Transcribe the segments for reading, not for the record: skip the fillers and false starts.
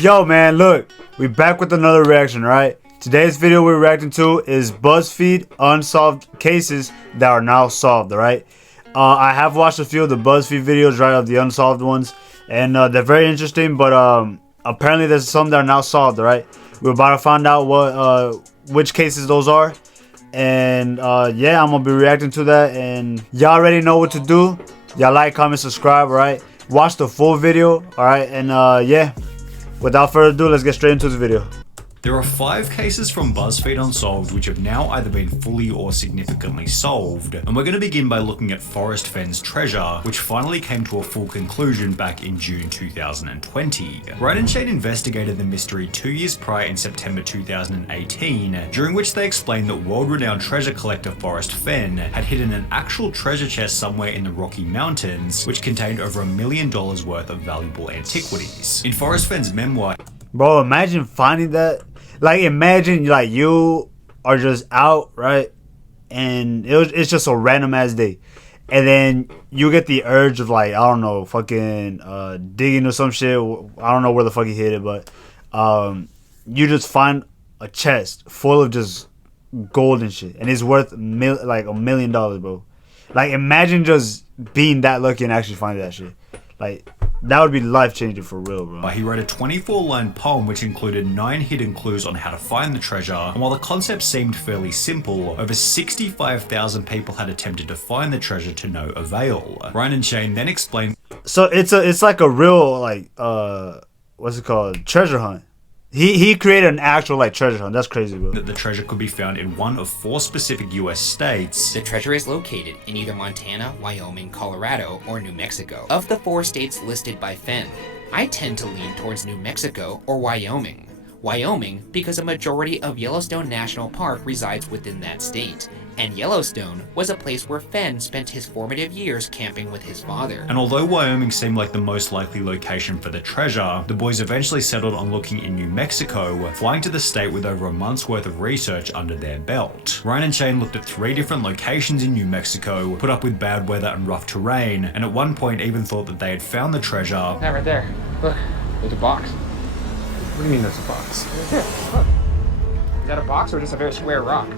Yo man, look, we back with another reaction, right? Today's video we're reacting to is BuzzFeed Unsolved cases that are now solved, right? I have watched a few of the BuzzFeed videos, right, of the unsolved ones, and they're very interesting, but apparently there's some that are now solved, right? We're about to find out what which cases those are, and yeah, I'm gonna be reacting to that, and y'all already know what to do. Y'all like, comment, subscribe, right? Watch the full video, alright, and yeah, without further ado, let's get straight into the video. There are 5 cases from BuzzFeed Unsolved which have now either been fully or significantly solved, and we're going to begin by looking at Forrest Fenn's treasure, which finally came to a full conclusion back in June 2020. Ryan and Shane investigated the mystery 2 years prior in September 2018, during which they explained that world-renowned treasure collector Forrest Fenn had hidden an actual treasure chest somewhere in the Rocky Mountains, which contained over $1 million worth of valuable antiquities. In Forrest Fenn's memoir, Bro, imagine finding that. Like, imagine like you are just out, right, and it's just a random ass day, and then you get the urge of, like, I don't know, fucking digging or some shit. I don't know where the fuck he hid it, but you just find a chest full of just gold and shit, and it's worth like $1 million, bro. Like, imagine just being that lucky and actually finding that shit. Like, that would be life-changing for real, bro. He wrote a 24-line poem which included 9 hidden clues on how to find the treasure, and while the concept seemed fairly simple, over 65,000 people had attempted to find the treasure to no avail. Ryan and Shane then explained, so it's like a real, like, what's it called, treasure hunt. He created an actual, like, treasure hunt. That's crazy, bro. That the treasure could be found in one of 4 specific US states. The treasure is located in either Montana, Wyoming, Colorado, or New Mexico. Of the 4 states listed by Fenn, I tend to lean towards New Mexico or Wyoming. Wyoming because a majority of Yellowstone National Park resides within that state, and Yellowstone was a place where Fenn spent his formative years camping with his father. And although Wyoming seemed like the most likely location for the treasure, the boys eventually settled on looking in New Mexico, flying to the state with over a month's worth of research under their belt. Ryan and Shane looked at 3 different locations in New Mexico, put up with bad weather and rough terrain, and at one point even thought that they had found the treasure. Yeah, right there. Look, there's a box. What do you mean there's a box? Here, look. Is that a box or just a very square rock?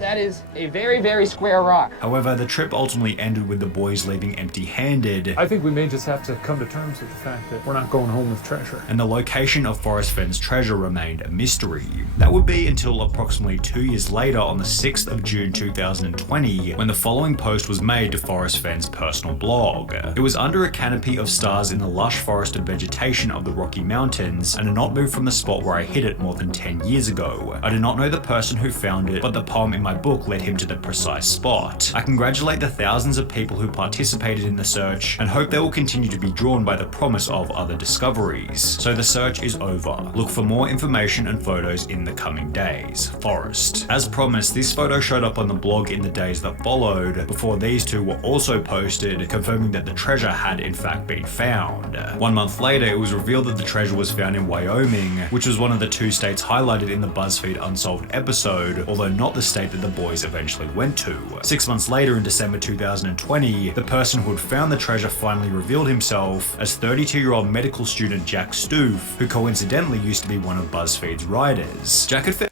That is a very, very square rock. However, the trip ultimately ended with the boys leaving empty-handed. I think we may just have to come to terms with the fact that we're not going home with treasure. And the location of Forrest Fenn's treasure remained a mystery. That would be until approximately 2 years later, on the 6th of June 2020, when the following post was made to Forrest Fenn's personal blog. It was under a canopy of stars in the lush forested vegetation of the Rocky Mountains, and had not moved from the spot where I hid it more than 10 years ago. I do not know the person who found it, but the poem in my book led him to the precise spot. I congratulate the thousands of people who participated in the search, and hope they will continue to be drawn by the promise of other discoveries. So the search is over. Look for more information and photos in the coming days. Forrest. As promised, this photo showed up on the blog in the days that followed, before these 2 were also posted, confirming that the treasure had in fact been found. 1 month later, it was revealed that the treasure was found in Wyoming, which was one of the 2 states highlighted in the BuzzFeed Unsolved episode, although not the state that the boys eventually went to. 6 months later, in December 2020, the person who had found the treasure finally revealed himself as 32-year-old medical student Jack Stoof, who coincidentally used to be one of BuzzFeed's writers. Jack had found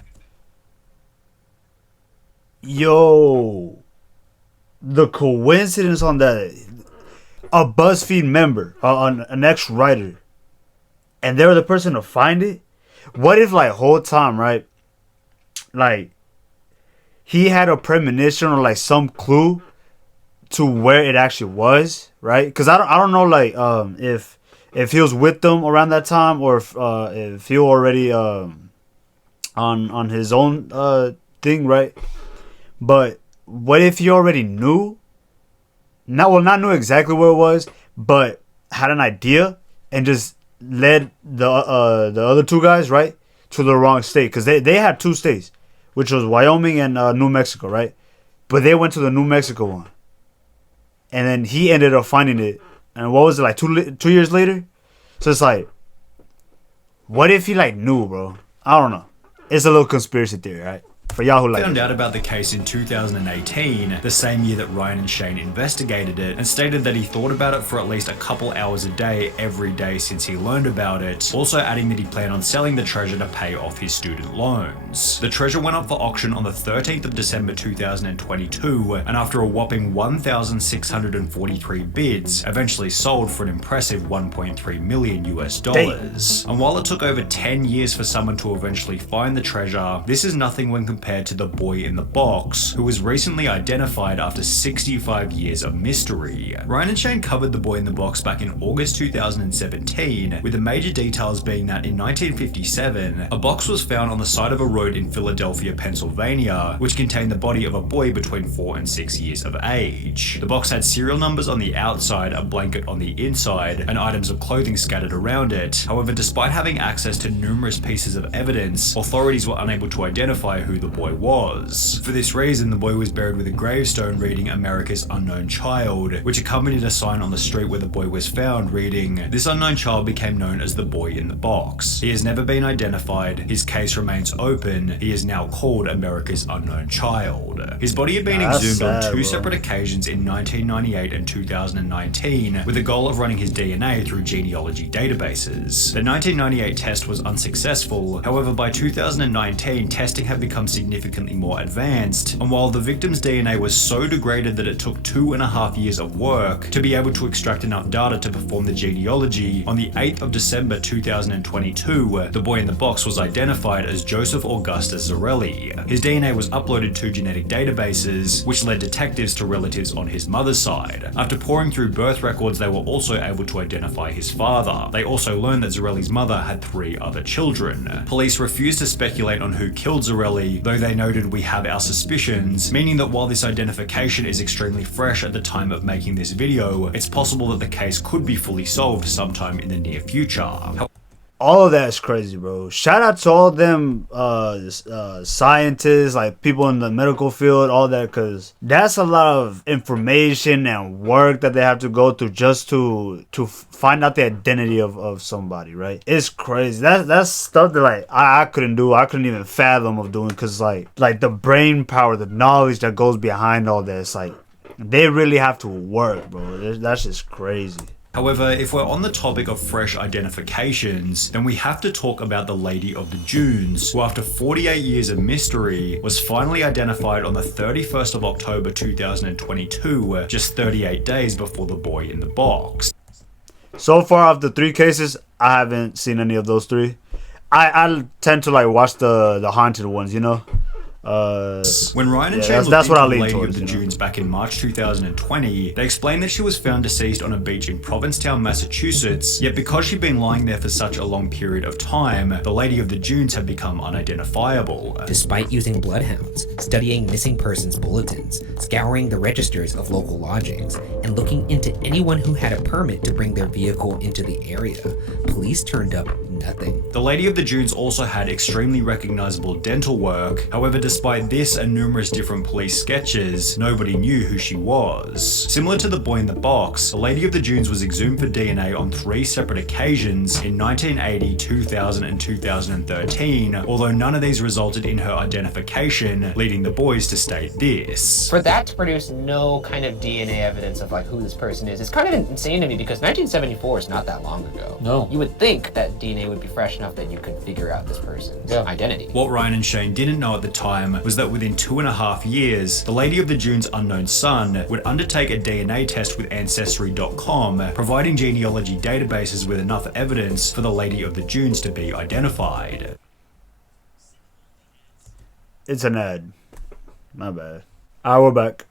The coincidence on that, a BuzzFeed member, an ex-writer, and they were the person to find it. What if, like, whole time, right, like, he had a premonition or, like, some clue to where it actually was, right? Because I don't know, like, if he was with them around that time, or if he already on his own thing, right? But what if he already knew? Not knew exactly where it was, but had an idea and just led the other 2 guys, right, to the wrong state, because they had 2 states, which was Wyoming and New Mexico, right? But they went to the New Mexico one, and then he ended up finding it. And what was it, like 2 years later? So it's like, what if he, like, knew, bro? I don't know. It's a little conspiracy theory, right? For y'all who like found out about the case in 2018, the same year that Ryan and Shane investigated it, and stated that he thought about it for at least a couple hours a day every day since he learned about it, also adding that he planned on selling the treasure to pay off his student loans. The treasure went up for auction on the 13th of December 2022, and after a whopping 1,643 bids, eventually sold for an impressive 1.3 million US dollars. And while it took over 10 years for someone to eventually find the treasure, this is nothing when compared to the boy in the box, who was recently identified after 65 years of mystery. Ryan and Shane covered the boy in the box back in August 2017, with the major details being that in 1957, a box was found on the side of a road in Philadelphia, Pennsylvania, which contained the body of a boy between 4 and 6 years of age. The box had serial numbers on the outside, a blanket on the inside, and items of clothing scattered around it. However, despite having access to numerous pieces of evidence, authorities were unable to identify who the boy was. For this reason, the boy was buried with a gravestone reading "America's Unknown Child," which accompanied a sign on the street where the boy was found reading, "This unknown child became known as the boy in the box. He has never been identified. His case remains open. He is now called America's Unknown Child." His body had been exhumed on two separate occasions in 1998 and 2019, with the goal of running his DNA through genealogy databases. The 1998 test was unsuccessful. However, by 2019, testing had become significantly more advanced, and while the victim's DNA was so degraded that it took 2.5 years of work to be able to extract enough data to perform the genealogy, on the 8th of December 2022, the boy in the box was identified as Joseph Augustus Zarelli. His DNA was uploaded to genetic databases, which led detectives to relatives on his mother's side. After pouring through birth records, they were also able to identify his father. They also learned that Zarelli's mother had 3 other children. Police refused to speculate on who killed Zarelli, though they noted, "We have our suspicions," meaning that while this identification is extremely fresh at the time of making this video, it's possible that the case could be fully solved sometime in the near future. all of that is crazy, bro. Shout out to all them scientists, like people in the medical field, all that, because that's a lot of information and work that they have to go through just to find out the identity of somebody, right? It's crazy. That's stuff that like I couldn't do. I couldn't even fathom of doing, because like the brain power, the knowledge that goes behind all this, like they really have to work, bro. That's just crazy. However, if we're on the topic of fresh identifications, then we have to talk about the Lady of the Dunes, who after 48 years of mystery, was finally identified on the 31st of October 2022, just 38 days before the boy in the box. So far, of the 3 cases, I haven't seen any of those 3. I tend to like watch the haunted ones, you know? When Ryan and Shane looked into the Lady of the Dunes back in March 2020, they explained that she was found deceased on a beach in Provincetown, Massachusetts, yet because she'd been lying there for such a long period of time, the Lady of the Dunes had become unidentifiable. Despite using bloodhounds, studying missing persons bulletins, scouring the registers of local lodgings, and looking into anyone who had a permit to bring their vehicle into the area, police turned up nothing. The Lady of the Dunes also had extremely recognizable dental work. However, despite this and numerous different police sketches, nobody knew who she was. Similar to the boy in the box, the Lady of the Dunes was exhumed for DNA on 3 separate occasions in 1980, 2000, and 2013, although none of these resulted in her identification, leading the boys to state this. For that to produce no kind of DNA evidence of like who this person is, it's kind of insane to me, because 1974 is not that long ago. No. You would think that DNA would be fresh enough that you could figure out this person's identity. What Ryan and Shane didn't know at the time was that within 2.5 years, the Lady of the Dunes' unknown son would undertake a DNA test with Ancestry.com, providing genealogy databases with enough evidence for the Lady of the Dunes to be identified. It's an ad. My bad. Alright, we're back.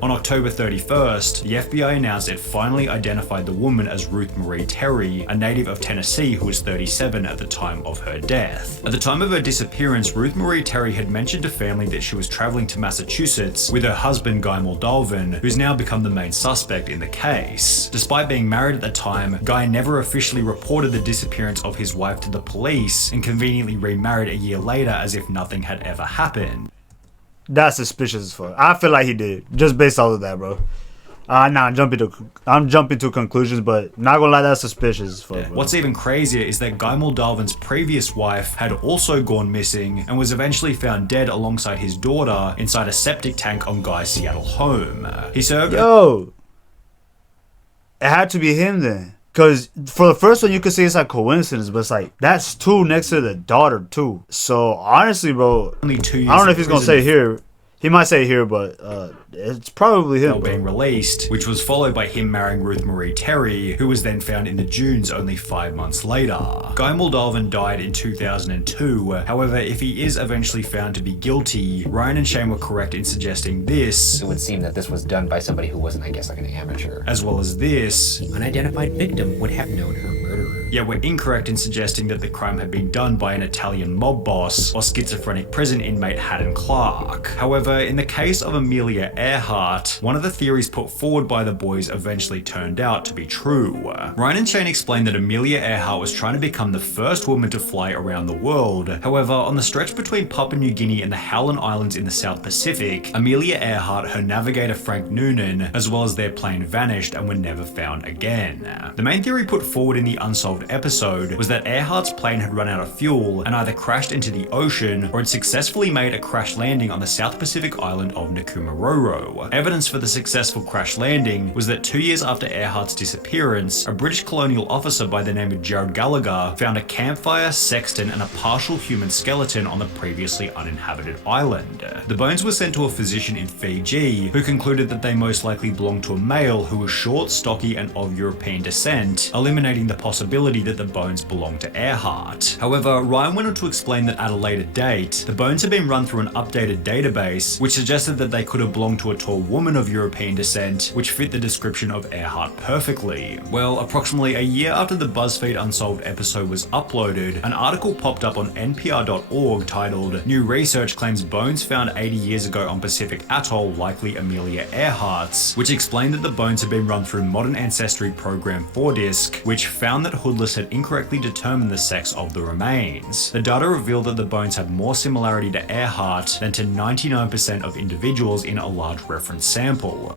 On October 31st, the FBI announced it finally identified the woman as Ruth Marie Terry, a native of Tennessee who was 37 at the time of her death. At the time of her disappearance, Ruth Marie Terry had mentioned to family that she was traveling to Massachusetts with her husband Guy Moldalvin, who's now become the main suspect in the case. Despite being married at the time, Guy never officially reported the disappearance of his wife to the police and conveniently remarried a year later as if nothing had ever happened. That's suspicious as fuck. I feel like he did, just based off of that, bro. Nah, I'm jumping to conclusions, but not gonna lie, that's suspicious as fuck, bro. What's even crazier is that Guy Moldavan's previous wife had also gone missing and was eventually found dead alongside his daughter inside a septic tank on Guy's Seattle home. He served. Yo, it had to be him then. Because for the first one, you could say it's like coincidence, but it's like, that's two next to the daughter, too. So, honestly, bro, only 2 years I don't know if he's going to in prison say here. He might say here, but it's probably him, being released, which was followed by him marrying Ruth Marie Terry, who was then found in the dunes only 5 months later. Guy Moldavan died in 2002. However, if he is eventually found to be guilty, Ryan and Shane were correct in suggesting this, It would seem that this was done by somebody who wasn't, I guess, like an amateur. as well as this. The unidentified victim would have known her murderer. Yet we're incorrect in suggesting that the crime had been done by an Italian mob boss or schizophrenic prison inmate Haddon Clark. However, in the case of Amelia Earhart, one of the theories put forward by the boys eventually turned out to be true. Ryan and Shane explained that Amelia Earhart was trying to become the first woman to fly around the world. However, on the stretch between Papua New Guinea and the Howland Islands in the South Pacific, Amelia Earhart, her navigator Frank Noonan, as well as their plane vanished and were never found again. The main theory put forward in the Unsolved episode was that Earhart's plane had run out of fuel and either crashed into the ocean or had successfully made a crash landing on the South Pacific island of Nkumaroro. Evidence for the successful crash landing was that 2 years after Earhart's disappearance, a British colonial officer by the name of Gerald Gallagher found a campfire, sextant, and a partial human skeleton on the previously uninhabited island. The bones were sent to a physician in Fiji, who concluded that they most likely belonged to a male who was short, stocky, and of European descent, eliminating the possibility that the bones belonged to Earhart. However, Ryan went on to explain that at a later date, the bones had been run through an updated database, which suggested that they could have belonged to a tall woman of European descent, which fit the description of Earhart perfectly. Well, approximately a year after the Buzzfeed Unsolved episode was uploaded, an article popped up on npr.org titled "New Research Claims Bones Found 80 Years Ago on Pacific Atoll Likely Amelia Earhart's," which explained that the bones had been run through Modern Ancestry Program 4DISC, which found that Hoodless had incorrectly determined the sex of the remains. The data revealed that the bones have more similarity to Earhart than to 99% of individuals in a large reference sample.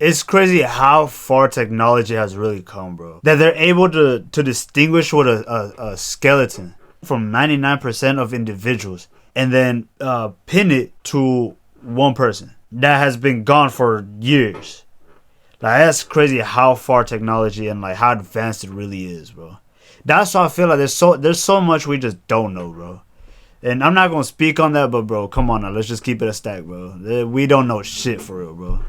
It's crazy how far technology has really come, bro. That they're able to distinguish what a skeleton from 99% of individuals and then pin it to one person that has been gone for years. Like, that's crazy how far technology and like how advanced it really is, bro. That's why I feel like there's so much we just don't know, bro. And I'm not gonna speak on that, but bro, come on now, let's just keep it a stack, bro. We don't know shit for real, bro.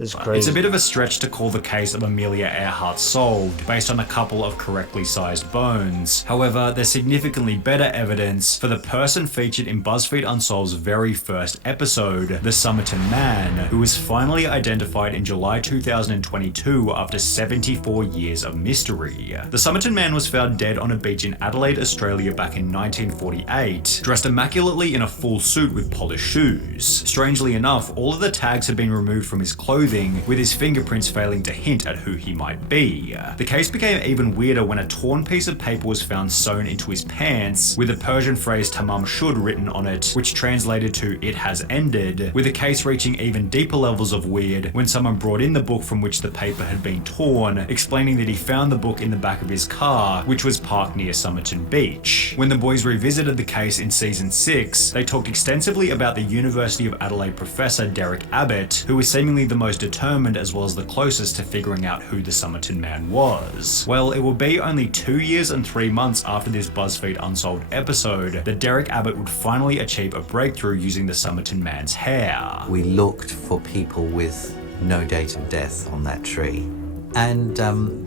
It's crazy. It's a bit of a stretch to call the case of Amelia Earhart solved based on a couple of correctly sized bones. However, there's significantly better evidence for the person featured in Buzzfeed Unsolved's very first episode, the Somerton Man, who was finally identified in July 2022 after 74 years of mystery. The Somerton Man was found dead on a beach in Adelaide, Australia back in 1948, dressed immaculately in a full suit with polished shoes. Strangely enough, all of the tags had been removed from his clothing, with his fingerprints failing to hint at who he might be. The case became even weirder when a torn piece of paper was found sewn into his pants, with the Persian phrase "tamam shud" written on it, which translated to "it has ended," with the case reaching even deeper levels of weird when someone brought in the book from which the paper had been torn, explaining that he found the book in the back of his car, which was parked near Somerton Beach. When the boys revisited the case in season 6, they talked extensively about the University of Adelaide professor Derek Abbott, who was seemingly the most determined as well as the closest to figuring out who the Somerton Man was. Well, it would be only 2 years and 3 months after this Buzzfeed Unsolved episode that Derek Abbott would finally achieve a breakthrough using the Somerton Man's hair. We looked for people with no date of death on that tree. And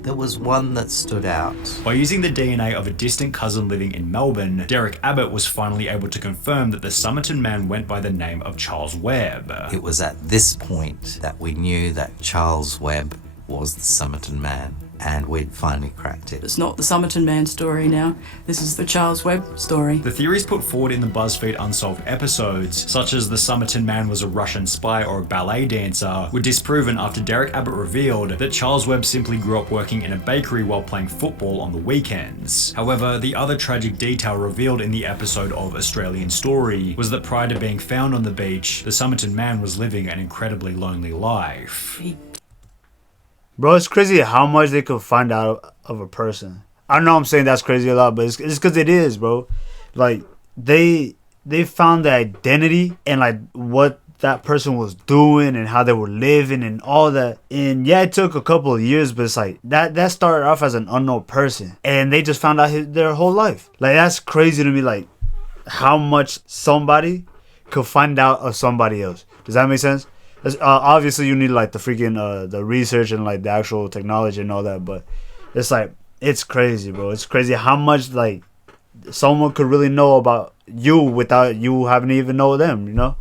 there was one that stood out. By using the DNA of a distant cousin living in Melbourne, Derek Abbott was finally able to confirm that the Somerton Man went by the name of Charles Webb. It was at this point that we knew that Charles Webb was the Somerton Man, and we'd finally cracked it. It's not the Somerton Man story now. This is the Charles Webb story. The theories put forward in the Buzzfeed Unsolved episodes, such as the Somerton Man was a Russian spy or a ballet dancer, were disproven after Derek Abbott revealed that Charles Webb simply grew up working in a bakery while playing football on the weekends. However, the other tragic detail revealed in the episode of Australian Story was that prior to being found on the beach, the Somerton Man was living an incredibly lonely life. He Bro, it's crazy how much they could find out of a person. I know I'm saying that's crazy a lot, but it's because it is, bro. Like, they found the identity and, like, what that person was doing and how they were living and all that. And yeah, it took a couple of years, but it's like that started off as an unknown person and they just found out their whole life. Like, that's crazy to me, like how much somebody could find out of somebody else. Does that make sense? Obviously you need like the freaking the research and like the actual technology and all that, but it's like, it's crazy, bro. It's crazy how much like someone could really know about you without you having to even know them, you know?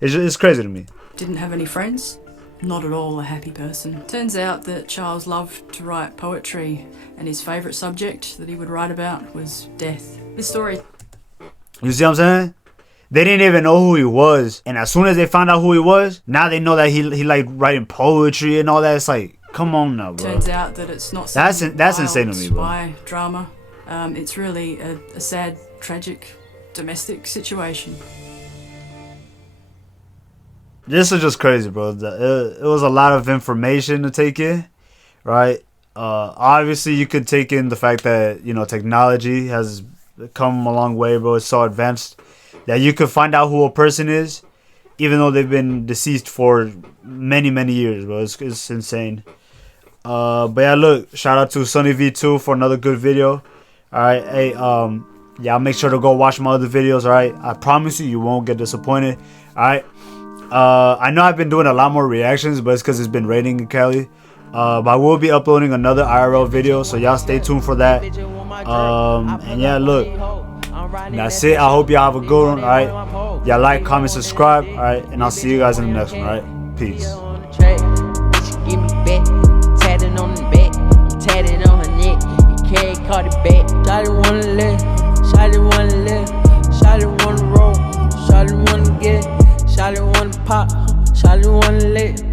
It's crazy to me. Didn't have any friends. Not at all a happy person. Turns out that Charles loved to write poetry, and his favourite subject that he would write about was death. This story... You see what I'm saying? They didn't even know who he was, and as soon as they found out who he was, now they know that he like writing poetry and all that. It's like, come on now, bro. Turns out that it's not that's insane to me, bro. Spy drama. It's really a sad, tragic, domestic situation. This is just crazy, bro. It was a lot of information to take in, right? Obviously, you could take in the fact that, you know, technology has come a long way, bro. It's so advanced that you could find out who a person is, even though they've been deceased for many, many years, bro. It's insane. But yeah, look, shout out to Sunny V2 for another good video. All right, hey, yeah, I'll make sure to go watch my other videos. All right, I promise you won't get disappointed. All right. I know I've been doing a lot more reactions, but it's because it's been raining in Cali. But I will be uploading another IRL video, so y'all stay tuned for that. And yeah, look, that's it. I hope y'all have a good one. All right, y'all like, comment, subscribe. All right, and I'll see you guys in the next one. All right, peace. Give me back, tatted on the back, tatted on her neck, and carry caught it back. Shawty wanna live, shawty wanna live, shawty wanna roll, shawty wanna get, shawty wanna pop, shawty wanna live.